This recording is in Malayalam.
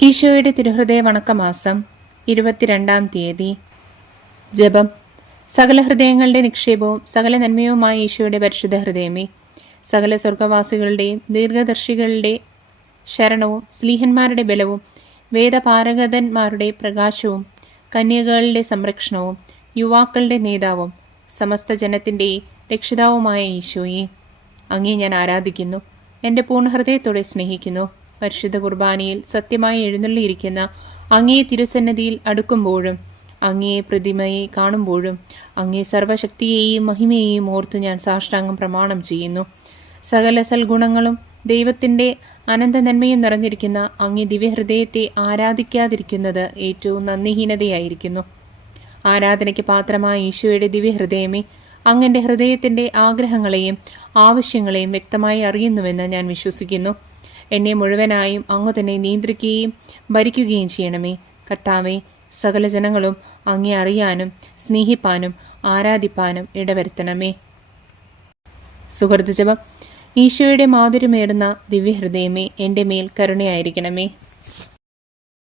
ഈശോയുടെ തിരുഹൃദയ വണക്കമാസം 22-ാം തീയതി. ജപം. സകല ഹൃദയങ്ങളുടെ നിക്ഷേപവും സകല നന്മയുമായ ഈശോയുടെ പരിശുദ്ധ ഹൃദയമേ, സകല സ്വർഗവാസികളുടെയും ദീർഘദർശികളുടെ ശരണവും സ്ലീഹന്മാരുടെ ബലവും വേദപാരഗതന്മാരുടെ പ്രകാശവും കന്യകകളുടെ സംരക്ഷണവും യുവാക്കളുടെ നേതാവും സമസ്ത ജനത്തിന്റെ രക്ഷിതാവുമായ ഈശോയെ, അങ്ങേ ഞാൻ ആരാധിക്കുന്നു, എന്റെ പൂർണ്ണഹൃദയത്തോടെ സ്നേഹിക്കുന്നു. പരിശുദ്ധ കുർബാനയിൽ സത്യമായി എഴുന്നള്ളിയിരിക്കുന്ന അങ്ങേ തിരുസന്നതിയിൽ അടുക്കുമ്പോഴും അങ്ങേ പ്രതിമയെ കാണുമ്പോഴും അങ്ങേ സർവശക്തിയെയും മഹിമയെയും ഓർത്ത് ഞാൻ സാഷ്ടാംഗം പ്രമാണം ചെയ്യുന്നു. സകല സൽഗുണങ്ങളും ദൈവത്തിന്റെ അനന്ത നന്മയും നിറഞ്ഞിരിക്കുന്ന അങ്ങേ ദിവ്യഹൃദയത്തെ ആരാധിക്കാതിരിക്കുന്നത് ഏറ്റവും നന്ദിഹീനതയായിരിക്കുന്നു. ആരാധനയ്ക്ക് പാത്രമായ ഈശോയുടെ ദിവ്യഹൃദയമേ, അങ്ങന്റെ ഹൃദയത്തിന്റെ ആഗ്രഹങ്ങളെയും ആവശ്യങ്ങളെയും വ്യക്തമായി അറിയുന്നുവെന്ന് ഞാൻ വിശ്വസിക്കുന്നു. എന്നെ മുഴുവനായും അങ്ങ് തന്നെ നിയന്ത്രിക്കുകയും ഭരിക്കുകയും ചെയ്യണമേ. കർത്താവേ, സകല ജനങ്ങളും അങ്ങേ അറിയാനും സ്നേഹിപ്പാനും ആരാധിപ്പാനും ഇടവരുത്തണമേ. സുഹൃത്ത് ജപം. ഈശോയുടെ മാധുര്യമേറുന്ന ദിവ്യഹൃദയമേ, എന്റെ മേൽ കരുണയായിരിക്കണമേ.